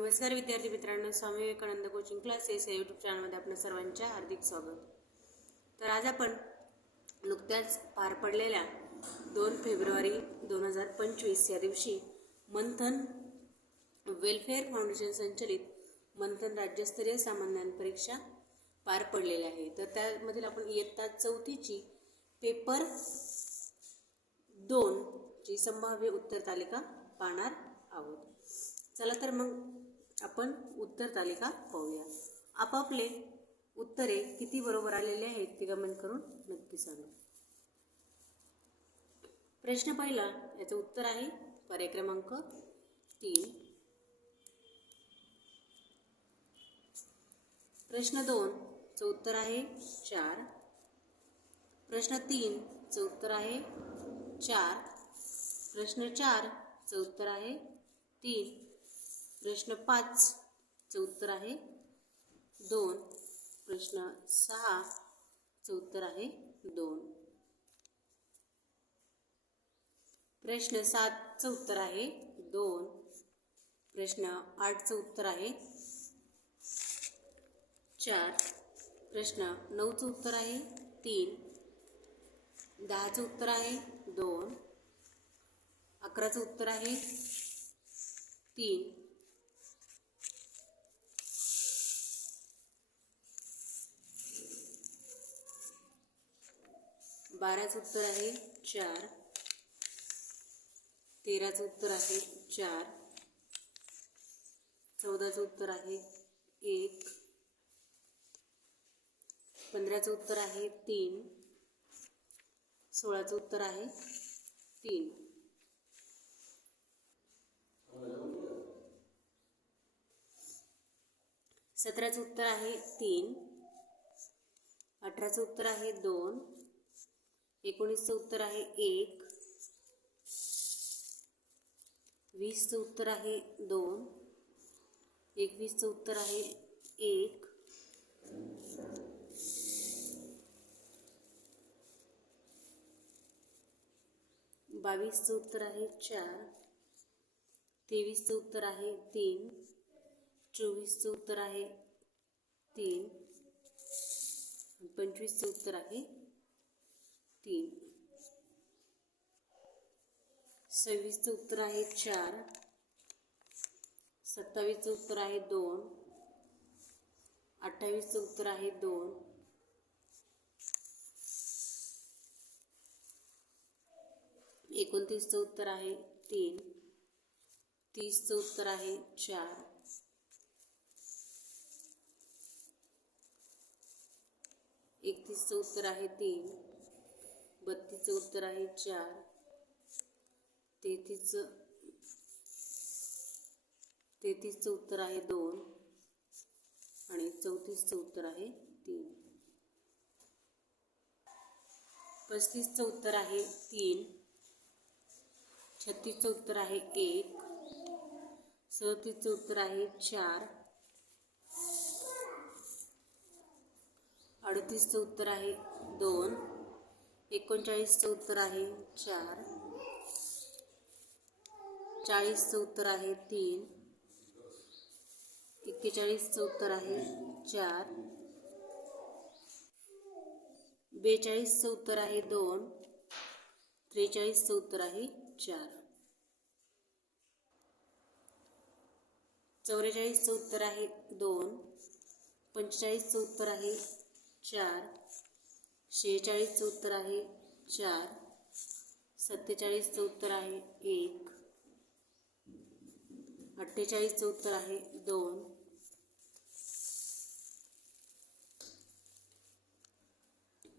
नमस्कार विद्यार्थी मित्रांनो, स्वामी विवेकानंद कोचिंग क्लासेस या यूट्यूब चॅनलमध्ये आपल्या सर्वांचे हार्दिक स्वागत। तर आज आपण नुकत्याच पार पडलेल्या 2 फेब्रुवारी 2025 या दिवशी मंथन वेलफेअर फाउंडेशन संचलित मंथन राज्यस्तरीय सामान्य परीक्षा पार पडलेली आहे। तर त्यामधील आपण इयत्ता 4थीची पेपर 2 ची संभाव्य उत्तर तालिका पाहणार आहोत। चला तर मग आपण उत्तर तालिका पाहूया। आपापले उत्तरे किती बरोबर आलेले आहेत ते कमेंट करून नक्की सांगा। प्रश्न पहिला, याचे उत्तर आहे पर्याय क्रमांक 3। प्रश्न 2 चे उत्तर आहे 4। प्रश्न 3 चे उत्तर आहे 4। प्रश्न 4 चे उत्तर आहे 3। प्रश्न 5 चे उत्तर आहे 2। प्रश्न 6 चे उत्तर आहे 2। प्रश्न 7 चे उत्तर आहे 2। प्रश्न 8 चे उत्तर आहे 4। प्रश्न 9 चे उत्तर आहे 3। 10 चे उत्तर आहे 2। 11 चे उत्तर आहे 3। 12 चे उत्तर आहे 4। 13 चे उत्तर आहे 4। 14 चे उत्तर आहे 1। 15 चे उत्तर आहे 3। 16 चे उत्तर आहे 3। 17 चे उत्तर आहे 3। 18 चे उत्तर आहे 2। 19 चे उत्तर आहे 1। 20 चे उत्तर आहे 2। 21 चे उत्तर आहे 1। 22 चे उत्तर आहे 4। 23 चे उत्तर आहे 3। 24 चे उत्तर आहे 3। 25 चे उत्तर आहे 3। 26 चे उत्तर आहे 4। 27 चे उत्तर आहे 2। 28 चे उत्तर आहे 2। 29 चे उत्तर आहे 3। 30 चे उत्तर आहे 4। 31 चे उत्तर आहे 3। 32 चे उत्तर आहे 4। 33 चे उत्तर आहे 2 आणि 34 चे उत्तर आहे 3। 35 चे उत्तर आहे 3। 36 चे उत्तर आहे 1। 37 चे उत्तर आहे 4। 38 चे उत्तर आहे 2। 39 चे उत्तर आहे 4। 40 चे उत्तर आहे 3। 41 चे उत्तर आहे 4। 42 चे उत्तर आहे 2। 43 चे उत्तर आहे 4। 44 चे उत्तर आहे 2। 45 चे उत्तर आहे 4। 46 चे उत्तर आहे 4। 47 चे उत्तर आहे 1। 48 चे उत्तर आहे 2।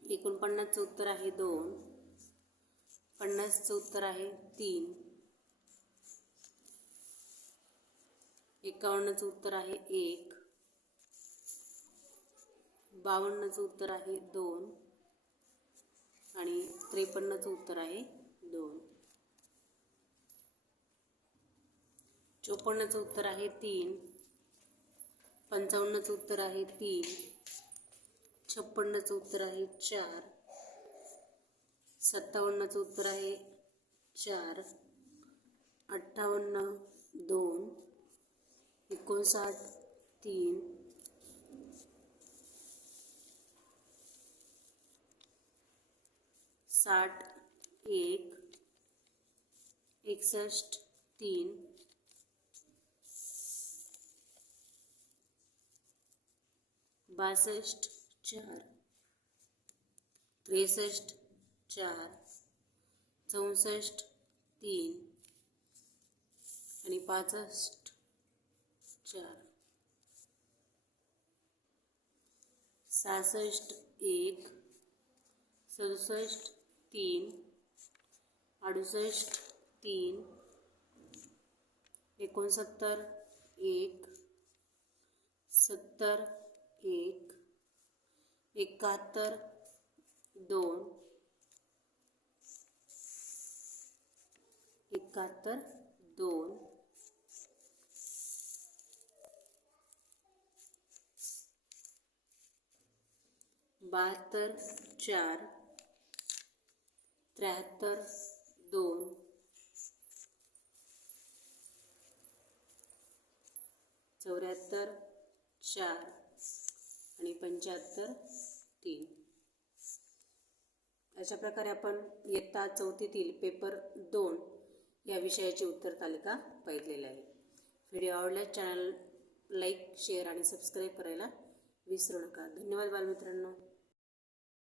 49 चे उत्तर आहे 2। 50 चे उत्तर आहे 3। 51 चे उत्तर आहे 1। 52 चे उत्तर आहे 2 आणि 53 चे उत्तर आहे 2। 54 चे उत्तर आहे 3। 55 चे उत्तर आहे 3। 56 चे उत्तर आहे 4। 57 चे उत्तर आहे 4। 58 2। 59 59 3 60 1 61 3 62 4 63 4 64 3 आणि 65 4 66 1 67 3 68 3 69 1 70 1 71 2 71 2 72 4 73 2 74 4 आणि 75 3. अशा प्रकारे आपण इयत्ता चौथीतील पेपर 2 या विषयाची उत्तर तालिका पाहिलेली आहे. व्हिडिओ आवडल्यास चॅनल लाईक, शेअर आणि सबस्क्राईब करायला विसरू नका. धन्यवाद बालमित्रांनो.